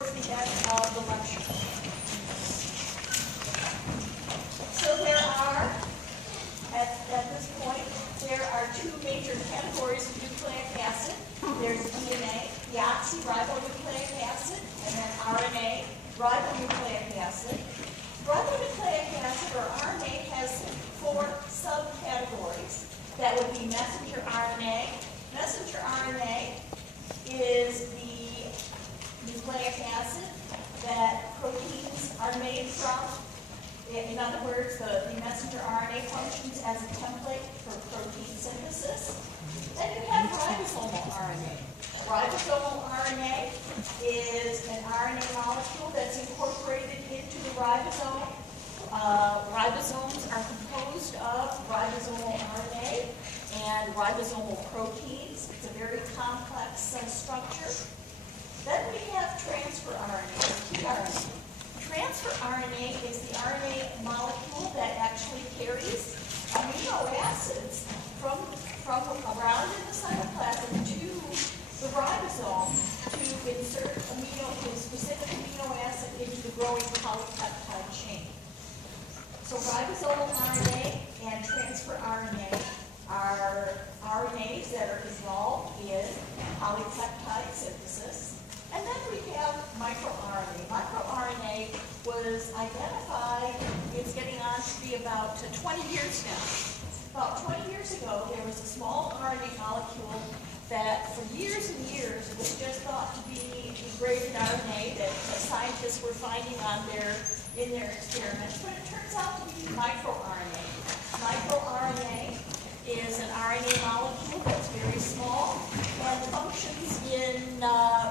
The end of the lecture. So there are, at this point, there are two major categories of nucleic acid. There's DNA, deoxyribonucleic acid, and then RNA, ribonucleic acid. Ribonucleic acid, or RNA, has four subcategories. That would be messenger RNA. Messenger RNA is the nucleic acid that proteins are made from. In other words, the messenger RNA functions as a template for protein synthesis. Then you have ribosomal RNA. Ribosomal RNA is an RNA molecule that's incorporated into the ribosome. Ribosomes are composed of ribosomal RNA and ribosomal proteins. It's a very complex structure. Then we have transfer RNA, tRNA. Transfer RNA is the RNA molecule that actually carries amino acids from around in the cytoplasm to the ribosome to insert a specific amino acid into the growing polypeptide chain. So ribosomal RNA and transfer RNA are RNAs that are involved in polypeptide synthesis. And then we have microRNA. MicroRNA was identified, it's getting on to be about 20 years now. About 20 years ago, there was a small RNA molecule that for years and years was just thought to be degraded RNA that scientists were finding in their experiments, but it turns out to be microRNA. MicroRNA is an RNA molecule that's very small and functions in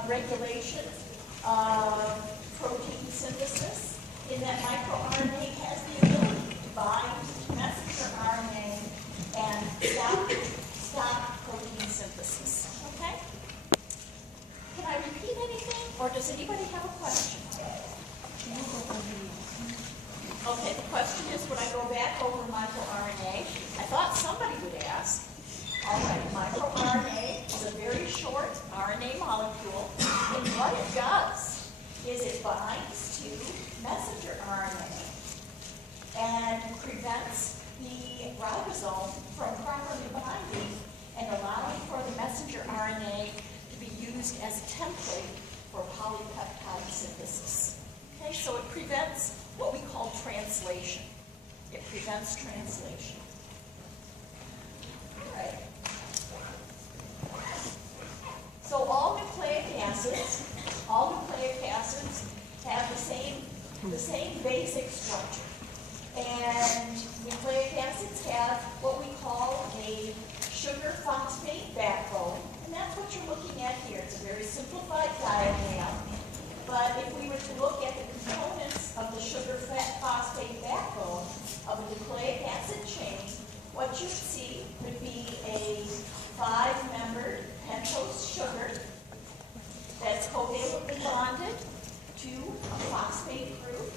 regulation of protein synthesis, in that microRNA has the ability to bind to messenger RNA and stop protein synthesis. Okay? Can I repeat anything, or does anybody have a question? Okay, the question is, when I go back over microRNA, I thought somebody would ask, all right, microRNA is a very short RNA molecule, and what it does is it binds to messenger RNA and prevents the ribosome from properly binding and allowing for the messenger RNA to be used as a template for polypeptide synthesis. Okay, so it prevents what we call translation. It prevents translation. All right. So all nucleic acids have the same basic structure. And nucleic acids have what we call a sugar phosphate backbone. And that's what you're looking at here. It's a very simplified diagram. But if we were to look at the components of the sugar phosphate backbone of a nucleic acid chain, what you'd see would be a 5-membered pentose sugar that's covalently bonded to a phosphate group,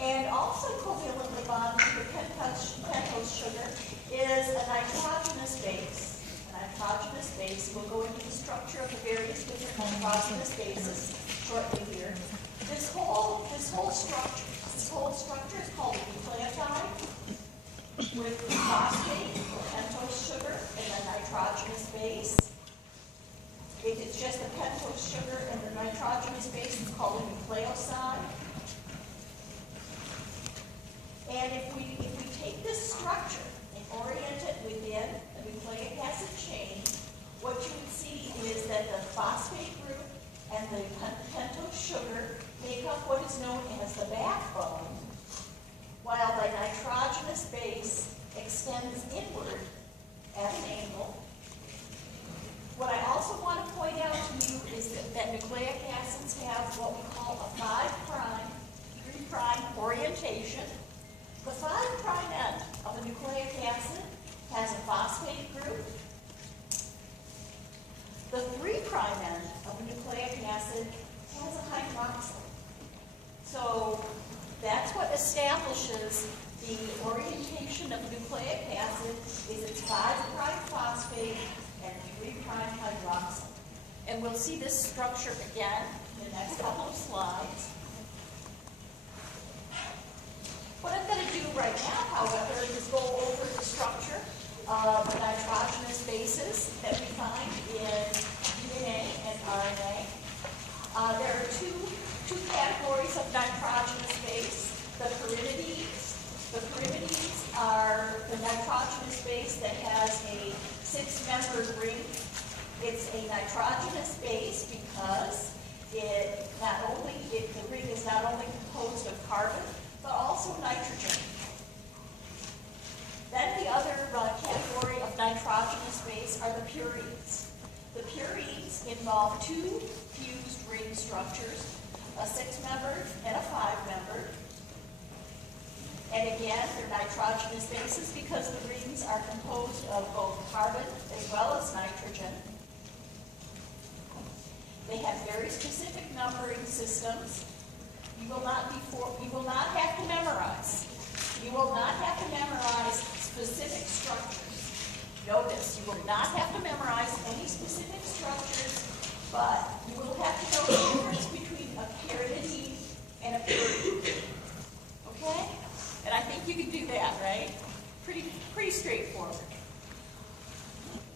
and also covalently bonded to the pentose sugar is a nitrogenous base. A nitrogenous base, we'll go into the structure of the various different nitrogenous bases shortly here. This whole structure is called a nucleotide, with the phosphate, or pentose sugar, and the nitrogenous base. If it's just a pentose sugar and the nitrogenous base, it's called a nucleoside. And if we take this structure and orient it within a nucleic acid chain, what you would see is that the phosphate group and the pentose sugar make up what is known as the backbone, while the nitrogenous base extends inward at an angle. What I also want to point out to you is that nucleic acids have what we call a 5', 3' orientation. The 5' end of a nucleic acid has a phosphate group. The 3' end of a nucleic acid has a hydroxyl. So that's what establishes the orientation of nucleic acid, is its 5' phosphate and 3' hydroxyl. And we'll see this structure again in the the pyridides. The pyridides are the nitrogenous base that has a 6-membered ring. It's a nitrogenous base because the ring is not only composed of carbon, but also nitrogen. Then the other category of nitrogenous base are the purines. The purines involve 2 fused ring structures, a 6-membered and a 5-membered. And again, they're nitrogenous bases because the rings are composed of both carbon as well as nitrogen. They have very specific numbering systems. You will not have to memorize. You will not have to memorize specific structures. Notice, you will not have to memorize any specific structures, but you will have to know the difference between a pyridine and a purine. Okay? And I think you can do that, right? Pretty straightforward.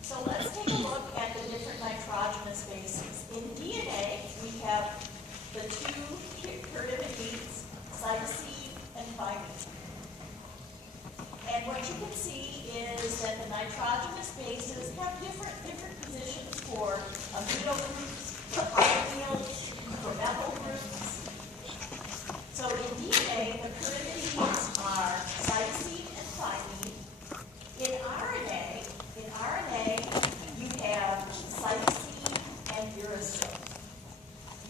So let's take a look at the different nitrogenous bases. In DNA, we have the 2 pyrimidines, cytosine and thymine. And what you can see is that the nitrogenous bases have different positions for amino groups, for carbonyls, for methyl groups. So in DNA, the pyrimidines are cytosine and thymine. In RNA, you have cytosine and uracil.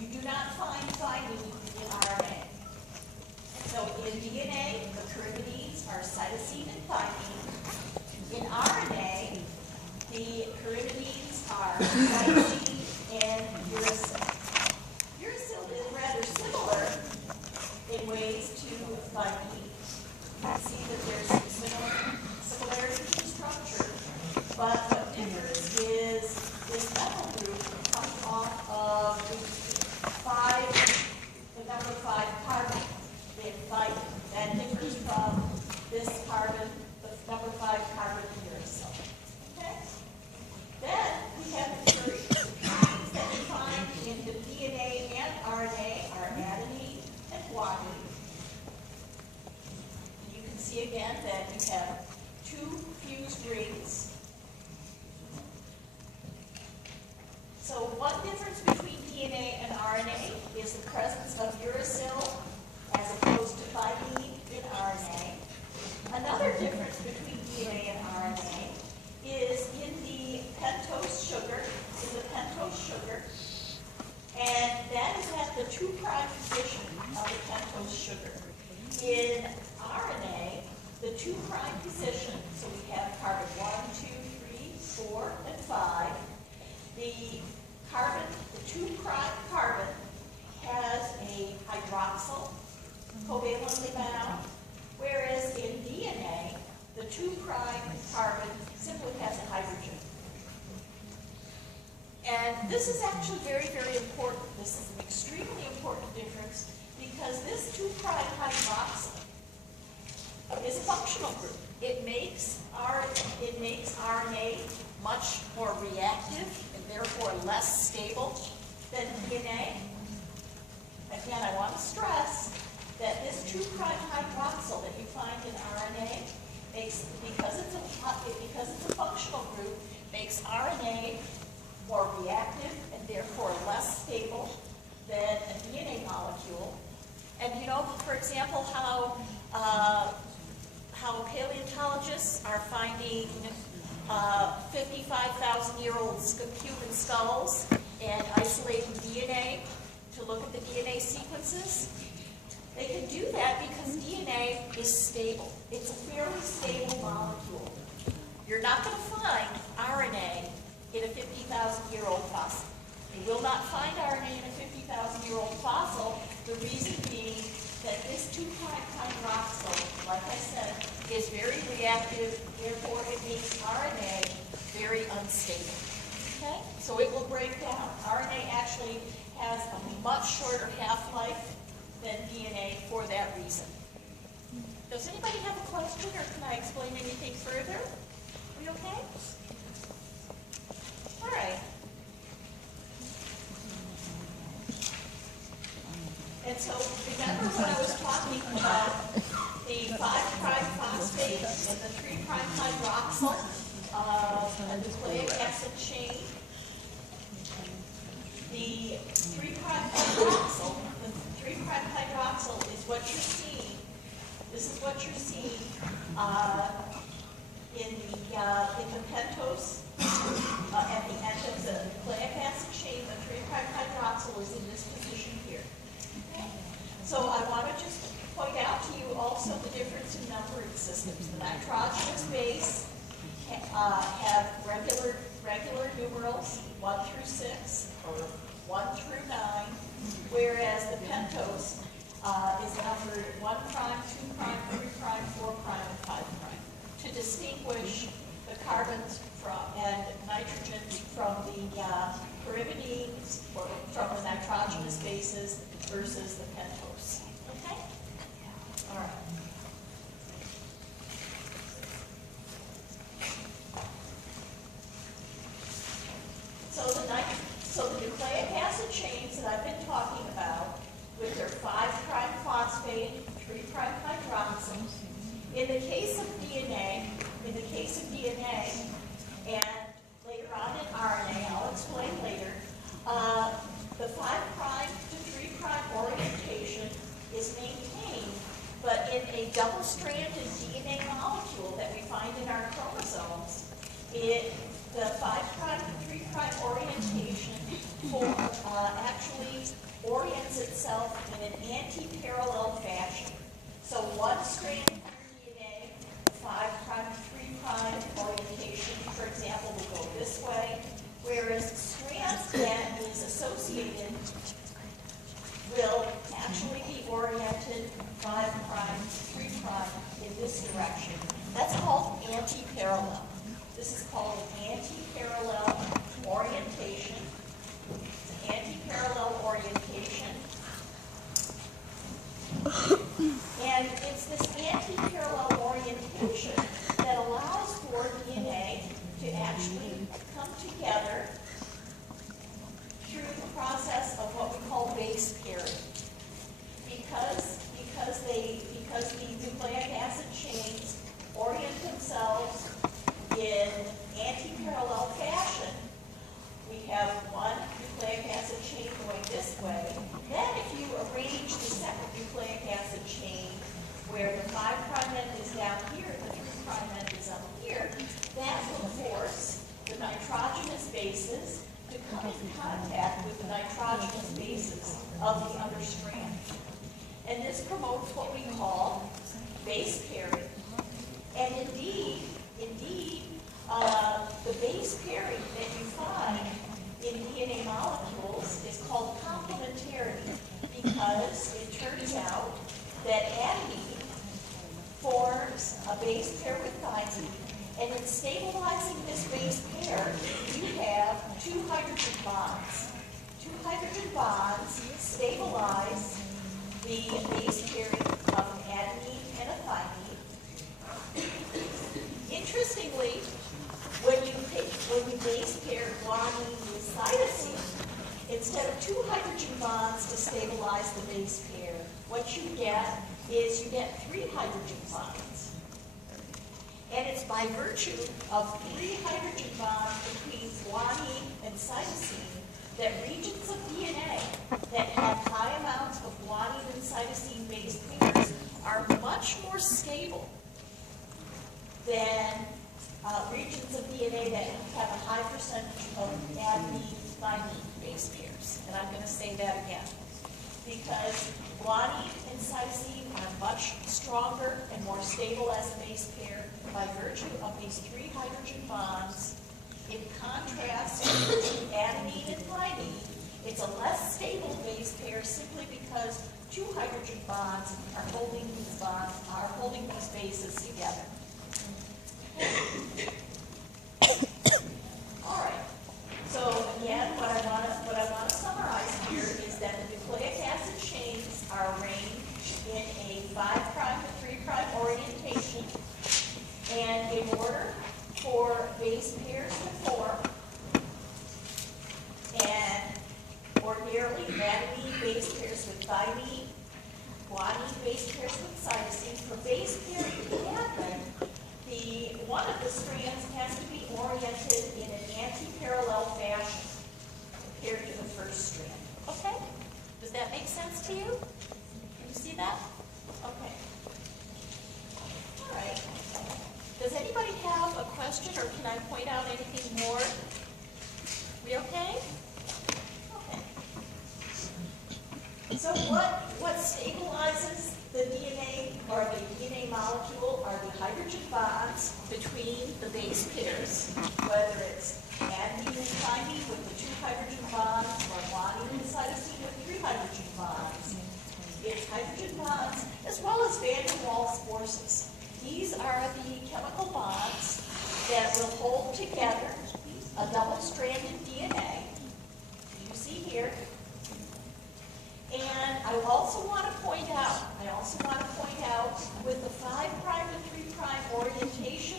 You do not find thymine in RNA. So in DNA, the pyrimidines are cytosine and thymine. In RNA, the pyrimidines are cytosine and uracil. Uracil is rather similar in ways to thymine. You can see that there's some similarities in structure, but what differs is this methyl group comes off of the number 5 carbon. They have thymine. That differs from this carbon, the number 5 carbon in uracil. Okay? Then we have the purines. The purines that we find in the DNA and RNA are adenine and guanine. You can see again that you have 2 fused rings. So one difference between DNA and RNA is the presence of uracil as opposed to thymine in RNA. Another difference between DNA and RNA is in the pentose sugar, and that is at the 2' position of the pentose sugar. In RNA, the 2' position, so we have carbon 1, 2, 3, 4, and 5. The 2' carbon has a hydroxyl, covalently bound, whereas in DNA, the 2' carbon simply has a hydrogen. And this is actually very, very important. This is an extremely important difference because this 2' hydroxyl is a functional group. It makes RNA much more reactive and therefore less stable than DNA. Again, I want to stress that this 2' hydroxyl that you find in RNA because it's a functional group, makes RNA more reactive and therefore less stable than a DNA molecule. And you know, for example, how paleontologists are finding 55,000-year-old human skulls and isolating DNA to look at the DNA sequences. They can do that because DNA is stable. It's a fairly stable molecule. You're not going to find RNA in a 50,000-year-old fossil. You will not find RNA in a 50,000-year-old fossil, the reason being that this 2' hydroxyl, like I said, is very reactive, therefore it makes RNA very unstable. Okay? So it will break down. RNA actually has a much shorter half-life than DNA for that reason. Does anybody have a question, or can I explain anything further? Are we okay? All right. And so remember what I was talking talking about the 5' phosphate and the 3' hydroxyl nucleic acid chain. The 3' hydroxyl is what you're seeing. This is what you're seeing in the pentose at the end of the nucleic acid chain. The 3' hydroxyl is in this position here. Okay? So I want to just point out to you also the difference in numbering systems. The nitrogenous base have regular numerals 1 through 6 or 1 through 9, whereas the pentose is numbered 1', 2', 3', 4', and 5', to distinguish the carbons and nitrogens from the pyrimidines or from the nitrogenous bases versus the pentose. Okay? All right. So the nucleic acid chains that I've been talking about with their 5' phosphate, 3' hydroxyl, in the case of DNA, and later on in RNA, I'll explain later, the 5' to 3' orientation is maintained, but in a double-stranded DNA molecule that we find in our chromosomes, the 5' to 3' orientation actually orients itself in an anti-parallel fashion. So one strand of your DNA, 5' to 3' orientation, for example, will go this way, whereas strands that is associated will actually be oriented 5' to 3' in this direction. That's called anti-parallel. This is called an anti-parallel orientation. It's an anti-parallel orientation. And it's this anti-parallel orientation that allows for DNA to actually come together through the process of what we call base pairing. Because the nucleic acid chains orient themselves in anti-parallel fashion, we have one nucleic acid chain going this way. Then if you arrange the second nucleic acid chain where the 5' end is down here and the 3' end is up here, that will force the nitrogenous bases to come in contact with the nitrogenous bases of the other strand. And this promotes what we call base pairing. And indeed, the base pairing that you find in DNA molecules is called complementarity, because it turns out that adenine forms a base pair with thymine, and in stabilizing this base pair, you have 2 hydrogen bonds. 2 hydrogen bonds stabilize the base pairing of an adenine and a thymine. Interestingly, when you base pair guanine with cytosine, instead of 2 hydrogen bonds to stabilize the base pair, what you get is you get 3 hydrogen bonds. And it's by virtue of 3 hydrogen bonds between guanine and cytosine that regions of DNA that have high amounts of guanine and cytosine base pairs are much more stable than regions of DNA that have a high percentage of adenine-thymine base pairs. And I'm going to say that again, because guanine and cytosine are much stronger and more stable as a base pair by virtue of these 3 hydrogen bonds. In contrast to adenine and thymine, it's a less stable base pair simply because 2 hydrogen bonds are holding these bases together. All right. So again, what I want to summarize here is that the nucleic acid chains are arranged in a 5' to 3' orientation, and in order for base pairs to form, and ordinarily adenine base pairs with thymine guanine base pairs with cytosine. For base pair to happen, one of the strands has to be oriented in an anti-parallel fashion compared to the first strand. Okay? Does that make sense to you? Can you see that? Okay. All right. Does anybody have a question, or can I point out anything more? We okay? Okay. So what stabilizes the DNA or the DNA molecule are the hydrogen bonds between the base pairs, whether it's adenine and thymine with the 2 hydrogen bonds or guanine and cytosine with 3 hydrogen bonds. It's hydrogen bonds as well as van der Waals forces. These are the chemical bonds that will hold together a double-stranded DNA. You see here. And I also want to point out with the 5' to 3' orientation,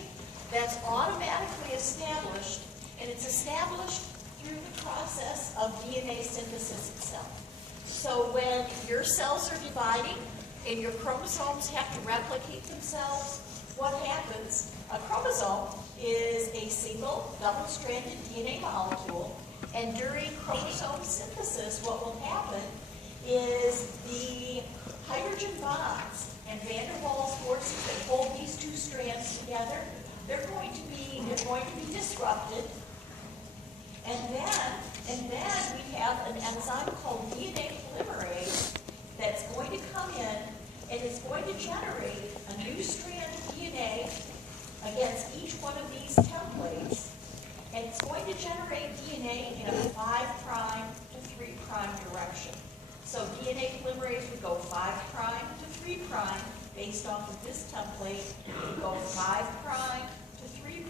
that's automatically established, and it's established through the process of DNA synthesis itself. So when your cells are dividing and your chromosomes have to replicate themselves, what happens? A chromosome is a single double-stranded DNA molecule, and during chromosome synthesis, what will happen is the hydrogen bonds and van der Waals forces that hold these 2 strands together, they're going to be disrupted, and then we have an enzyme called DNA polymerase that's going to come in and it's going to generate a new strand of DNA against each one of these templates, and it's going to generate DNA in a 5' to 3' direction. So DNA polymerase would go 5' to 3' based off of this template. It would go 5' to 3'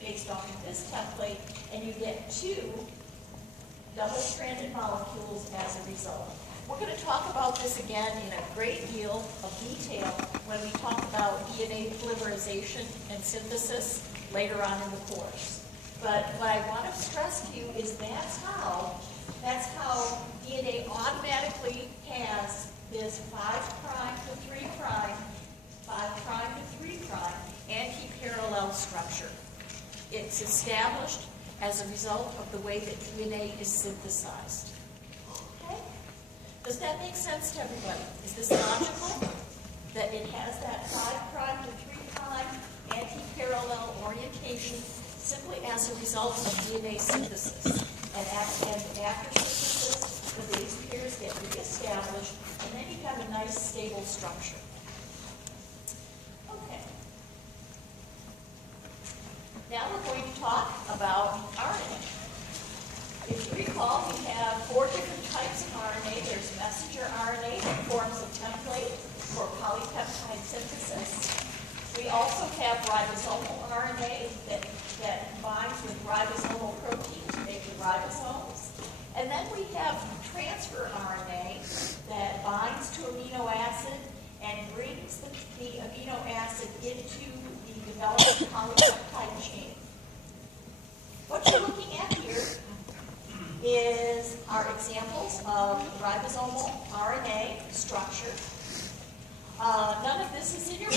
based off of this template, and you get 2 double-stranded molecules as a result. We're going to talk about this again in a great deal of detail when we talk about DNA polymerization and synthesis later on in the course. But what I want to stress to you is that's how DNA automatically has this 5' to 3', 5' to 3' anti-parallel structure. It's established as a result of the way that DNA is synthesized. Okay? Does that make sense to everybody? Is this logical? That it has that 5' to 3' anti-parallel orientation simply as a result of DNA synthesis. And after synthesis, the base pairs get reestablished, and then you have a nice stable structure. Okay. Now we're going to talk about RNA. If you recall, we have 4 different types of RNA. There's messenger RNA that forms a template for polypeptide synthesis. We also have ribosomal RNA that binds with ribosomal protein to make the ribosomes. And then we have transfer RNA that binds to amino acid and brings the amino acid into the developed polypeptide chain. What you're looking at here is our examples of ribosomal RNA structure. None of this is in your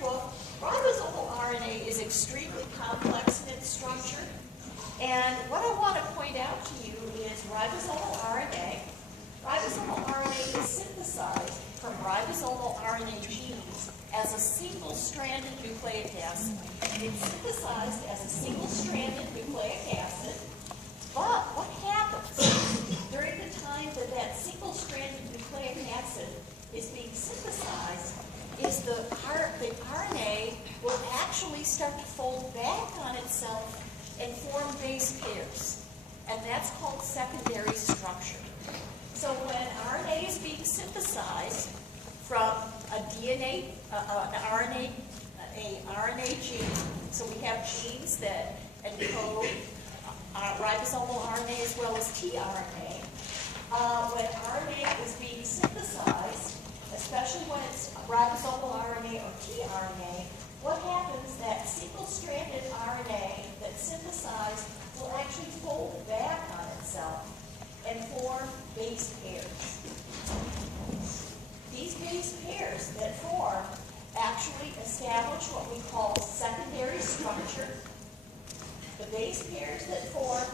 book. Ribosomal RNA is extremely complex in its structure. And what I want to point out to you is ribosomal RNA. Ribosomal RNA is synthesized from ribosomal RNA genes as a single-stranded nucleic acid. It's synthesized as a single-stranded nucleic acid. But what happens during the time that single-stranded nucleic acid is being synthesized is the RNA will actually start to fold back on itself and form base pairs. And that's called secondary structure. So when RNA is being synthesized from a RNA gene, so we have genes that encode ribosomal RNA as well as tRNA. When RNA is being synthesized, especially when it's ribosomal RNA or tRNA, what happens, that single-stranded RNA that's synthesized will actually fold back on itself and form base pairs. base pairs that form actually establish what we call secondary structure. The base pairs that form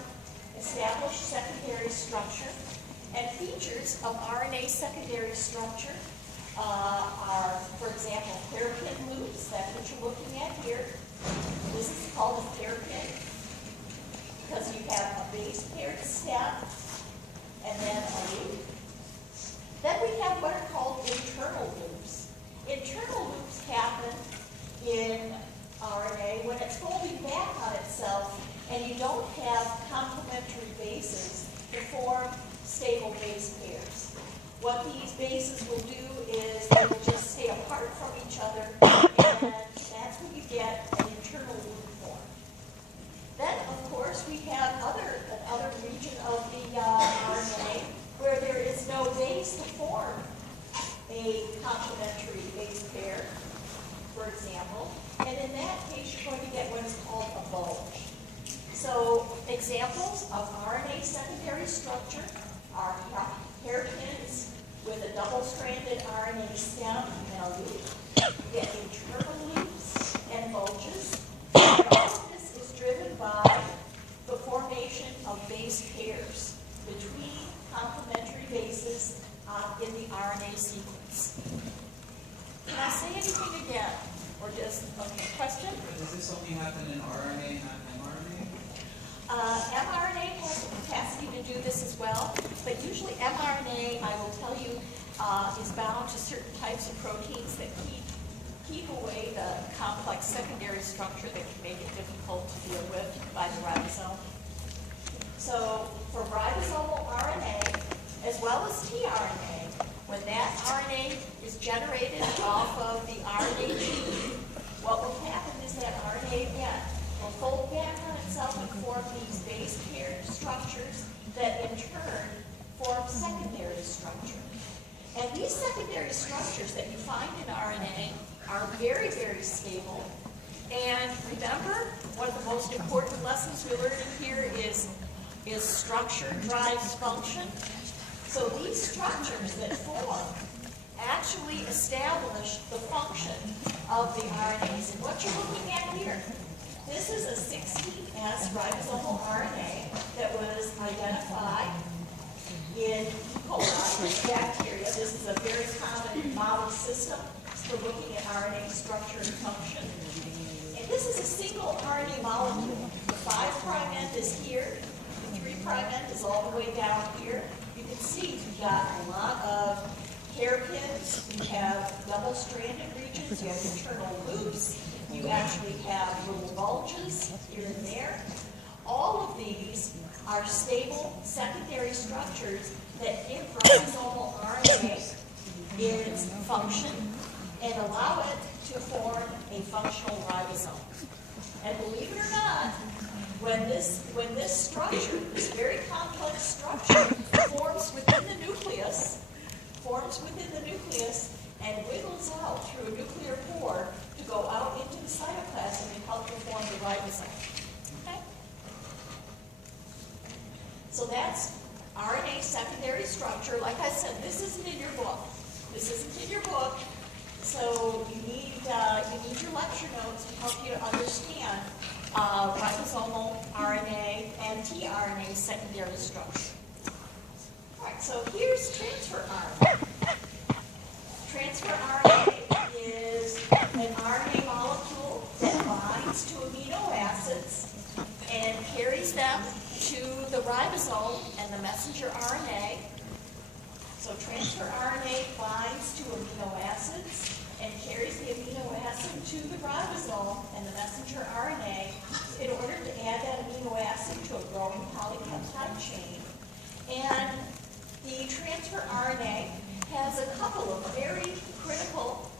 establish secondary structure, and features of RNA secondary structure are, for example, hairpin loops. That's what you're looking at here. This is called a hairpin because you have a base paired stem and then a loop. Then we have what are called internal loops. Internal loops happen in RNA when it's folding back on itself and you don't have complementary bases to form stable base pairs. What these bases will do is they will just stay apart from each other, and that's when you get an internal loop form. Then, of course, we have another region of the RNA where there is no base to form a complementary base pair, for example, and in that case you're going to get what is called a bulge. So examples of RNA secondary structure are hairpins with a double-stranded RNA stem and a loop. You get internal loops and bulges. And all of this is driven by the formation of base pairs between complementary bases in the RNA sequence. Can I say anything again? Or just a question? Does this only happen in RNA, not mRNA? mRNA has the capacity to do this as well, but usually mRNA, I will tell you, is bound to certain types of proteins that keep away the complex secondary structure that can make it difficult to deal with by the ribosome. So for ribosomal RNA, as well as tRNA, when that RNA is generated off of the RNA gene, what will happen is that RNA again will fold back on itself and form these base paired structures that in turn form secondary structure. And these secondary structures that you find in RNA are very, very stable. And remember, one of the most important lessons we learned in here is structure drives function. So these structures that form actually establish the function of the RNAs. And what you're looking at here, this is a 16S ribosomal RNA that was identified in E. coli bacteria. This is a very common model system for looking at RNA structure and function. And this is a single RNA molecule. The 5' end is here. The 3' end is all the way down here. You can see you've got a lot of hairpins. You have double-stranded regions. You have internal loops. You actually have little bulges here and there. All of these are stable secondary structures that give ribosomal RNA its function and allow it to form a functional ribosome. And believe it or not, when this structure, this very complex structure, forms within the nucleus and wiggles out through a nuclear pore to go out into the cytoplasm and help to form the ribosome. Okay? So that's RNA secondary structure. Like I said, this isn't in your book. So you need your lecture notes to help you to understand ribosomal RNA and tRNA secondary structure. All right, so here's transfer RNA. Transfer RNA is an RNA molecule that binds to amino acids and carries them to the ribosome and the messenger RNA. So transfer RNA binds to amino acids and carries the amino acid to the ribosome and the messenger RNA in order to add that amino acid to a growing polypeptide chain. And the transfer RNA has a couple of very critical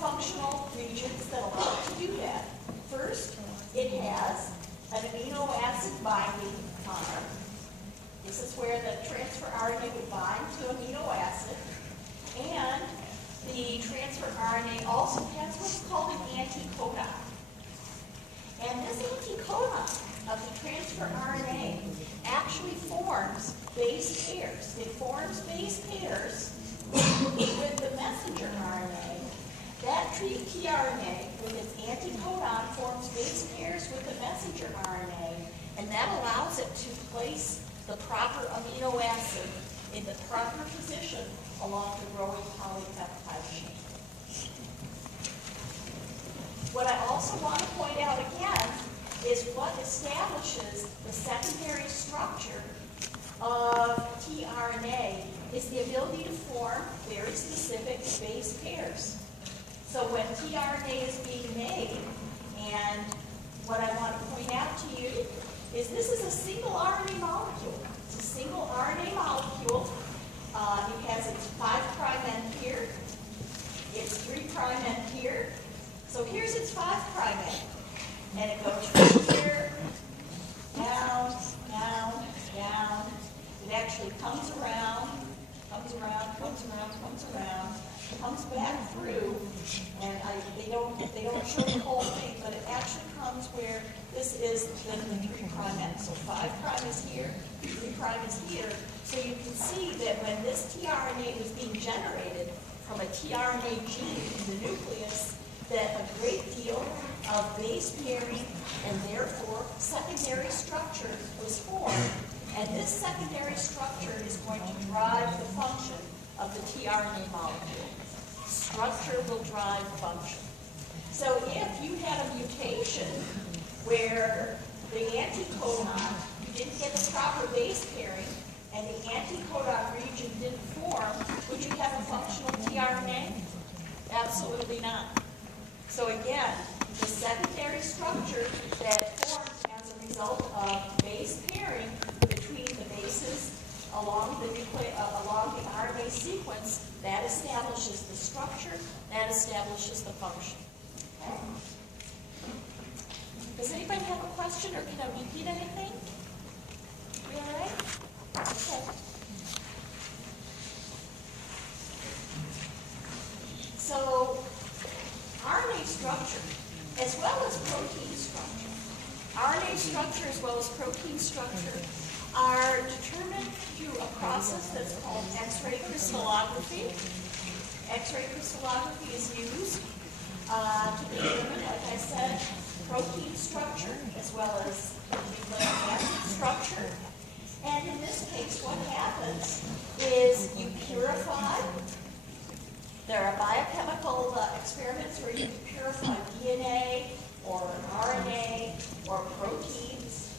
functional regions that allow it to do that. First, it has an amino acid binding arm. This is where the transfer RNA would bind to amino acid. And the transfer RNA also has what's called an anticodon. And this anticodon of the transfer RNA actually forms base pairs. It forms base pairs With the messenger RNA, that tRNA with its anticodon forms base pairs with the messenger RNA, and that allows it to place the proper amino acid in the proper position along the growing polypeptide chain. What I also want to point out again is what establishes the secondary structure of tRNA is the ability to form very specific base pairs. So when tRNA is being made, and what I want to point out to you is this is a single RNA molecule. It's a single RNA molecule. It has its 5' end here, its 3' end here. So here's its 5' end. And it goes from here, down, down, down. It actually comes around, comes around, comes around, comes around, comes back through, and they don't show the whole thing, but it actually comes where this is the 3' end. So 5' is here, 3' is here. So you can see that when this tRNA was being generated from a tRNA gene in the nucleus, that a great deal of base pairing and therefore secondary structure was formed. And this secondary structure is going to drive the function of the tRNA molecule. Structure will drive function. So if you had a mutation where the anticodon, you didn't get the proper base pairing, and the anticodon region didn't form, would you have a functional tRNA? Absolutely not. So again, the secondary structure that forms as a result of base pairing between the bases along the RNA sequence, that establishes the structure, that establishes the function. Okay. Does anybody have a question, or can I repeat anything? We all right? Okay. So, RNA structure, as well as protein structure, RNA structure as well as protein structure are determined through a process that's called X-ray crystallography. X-ray crystallography is used to determine, like I said, protein structure as well as nucleic acid structure. And in this case, what happens is you purify. There are biochemical experiments where you can purify DNA or RNA or proteins.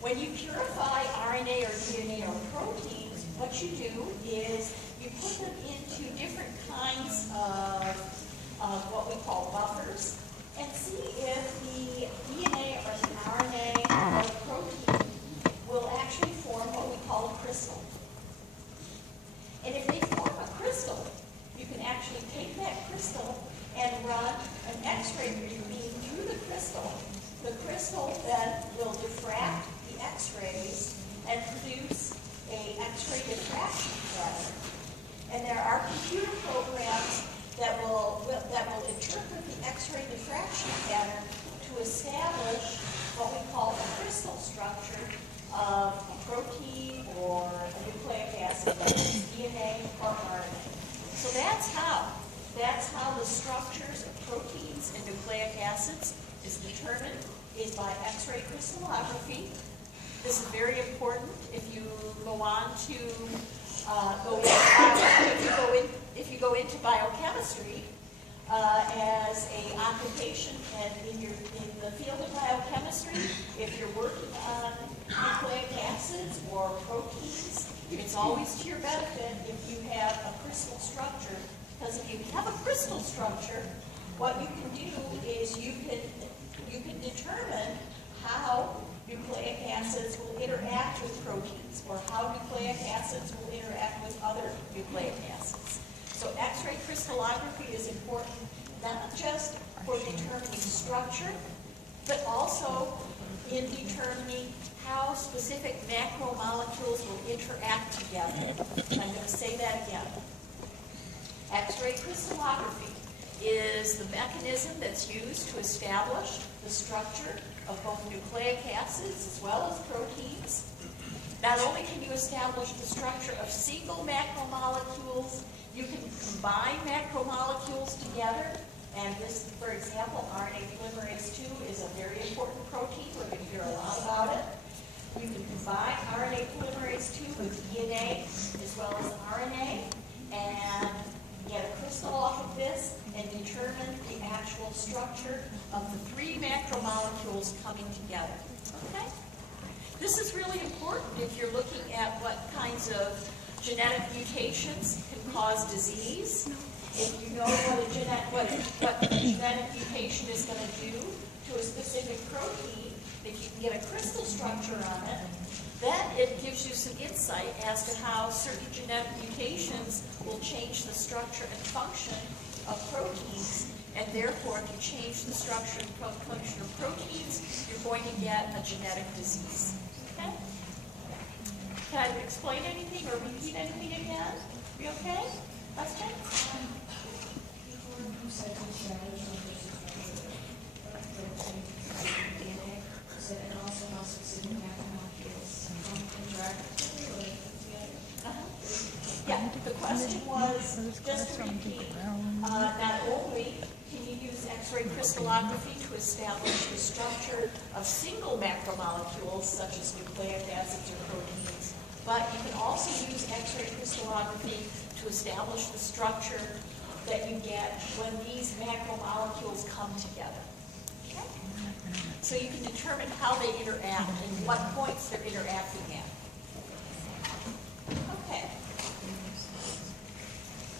When you purify RNA or DNA or proteins, what you do is you put them into different kinds of what we call buffers and see if the DNA or the RNA or the protein will actually form what we call a crystal. And if they form a crystal, you can actually take that crystal and run an X-ray beam through the crystal. The crystal then will diffract the X-rays and produce an X-ray diffraction pattern. And there are computer programs that will interpret the X-ray diffraction pattern to establish what we call the crystal structure of a protein or a nucleic acid, like DNA or RNA. So that's how the structures of proteins and nucleic acids is determined, is by X-ray crystallography. This is very important if you go on to if you go into biochemistry as a occupation, and in the field of biochemistry, if you're working on nucleic acids or proteins, it's always to your benefit if you have a crystal structure, because if you have a crystal structure, what you can do is you can determine how nucleic acids will interact with proteins, or how nucleic acids will interact with other nucleic acids. So X-ray crystallography is important not just for determining structure, but also in determining how specific macromolecules will interact together. I'm going to say that again. X-ray crystallography is the mechanism that's used to establish the structure of both nucleic acids as well as proteins. Not only can you establish the structure of single macromolecules, you can combine macromolecules together. And this, for example, RNA polymerase II is a very important protein. We're going to hear a lot about it. You can combine RNA polymerase II with DNA as well as RNA and get a crystal off of this and determine the actual structure of the three macromolecules coming together. Okay? This is really important if you're looking at what kinds of genetic mutations can cause disease. If you know what a genetic mutation is going to do to a specific protein, if you can get a crystal structure on it, then it gives you some insight as to how certain genetic mutations will change the structure and function of proteins. And therefore, if you change the structure and function of proteins, you're going to get a genetic disease. Okay? Can I explain anything or repeat anything again? We okay? Question? And also how specific macromolecules interact together. Yeah, the question was, just to repeat, not only can you use X-ray crystallography to establish the structure of single macromolecules, such as nucleic acids or proteins, but you can also use X-ray crystallography to establish the structure that you get when these macromolecules come together. Okay? So you can determine how they interact and what points they're interacting at. Okay.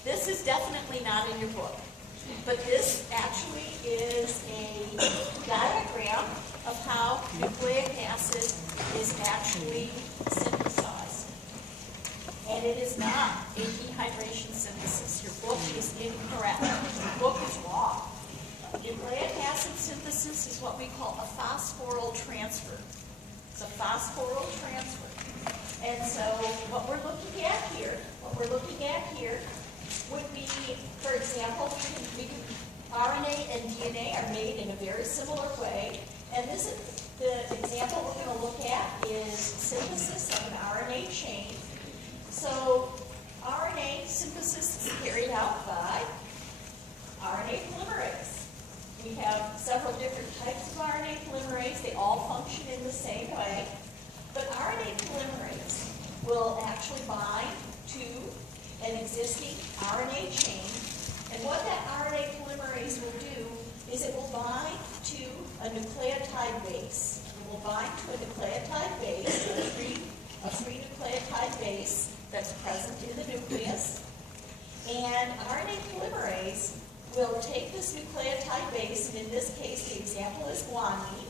This is definitely not in your book, but this actually is a diagram of how nucleic acid is actually synthesized. And it is not a dehydration synthesis. Your book is incorrect. Your book is wrong. Nucleic acid synthesis is what we call a phosphoryl transfer. It's a phosphoryl transfer. And so what we're looking at here would be, for example, RNA and DNA are made in a very similar way. And this is the example we're going to look at is synthesis of an RNA chain. So RNA synthesis is carried out by RNA polymerase. We have several different types of RNA polymerase. They all function in the same way. But RNA polymerase will actually bind to an existing RNA chain. And what that RNA polymerase will do is it will bind to a nucleotide base. It will bind to a nucleotide base, a free nucleotide base that's present in the nucleus. And RNA polymerase will take this nucleotide base, and in this case the example is guanine,